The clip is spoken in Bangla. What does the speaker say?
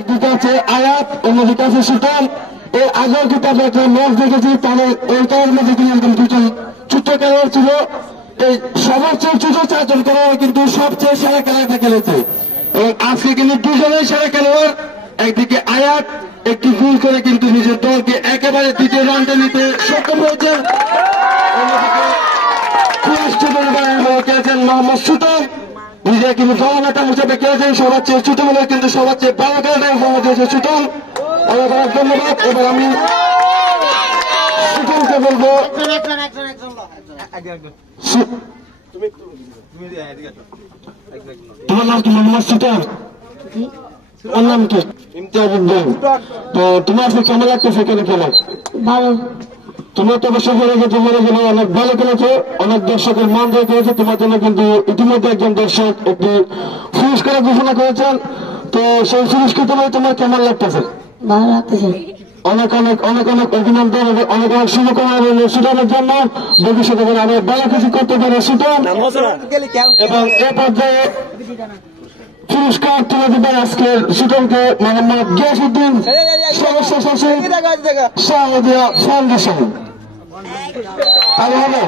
একদিকে আছে আয়াত, অন্যদিকে আছে সুলতান। এর আগেও কিন্তু আমরা একটা ম্যাচ দেখেছি, তাহলে ওইটার মধ্যে কিন্তু দুজন ছোট্ট খেলোয়াড় ছিল। এই সবার চেয়ে ছোট চারজন খেলোয়াড় কিন্তু সবচেয়ে সেরা খেলাটা খেলেছে এবং আজকে কিন্তু দুজনের সেরা খেলোয়াড়। একদিকে আয়াত একটি গোল করে কিন্তু নিজের দলকে একেবারে দ্বিতীয় রাউন্ডে নিতে সক্ষম হয়েছে। অন্যদিকে খেলেছেন মোহাম্মদ সুলতান, নিজে কিন্তু দলনেতা হিসেবে খেলেছেন। সবার চেয়ে ছোট হলে কিন্তু সবার চেয়ে ভালো খেলাটা হয়েছে সুলতান। অনেক অনেক ধন্যবাদ। এবার আমি সুলতানকে বলবো, তোমার নাম কি? মোহাম্মদ সুলতান। ওর নাম কি? ইমতিয়াজ উদ্দিন। তো তোমার কেমন লাগতেছে এখানে খেলা? ভালো। তোমরা তো অবশ্যই অনেক ভালো খেলেছো, অনেক দর্শকের মান দিয়ে খেলেছো। তোমার জন্য কিন্তু ইতিমধ্যে একজন দর্শক একটি পুরস্কার ঘোষণা করেছেন। তো সেই পুরস্কার তোমার কেমন লাগতেছে? ভালো লাগতেছে। অনেক অনেক অনেক অনেক অভিনন্দন, অনেক অনেক শুভকামনা রইল সুলতানের জন্য। ভবিষ্যতে আরো ভালো কিছু করতে পারে সুলতান। এবং এ পর্যায়ে পুরস্কার তুলে দেবেন আজকের সুলতানকে মোহাম্মদ গিয়াসউদ্দিন, সদস্য সচিব, শাহদিয়া ফাউন্ডেশন। তাহলে হবে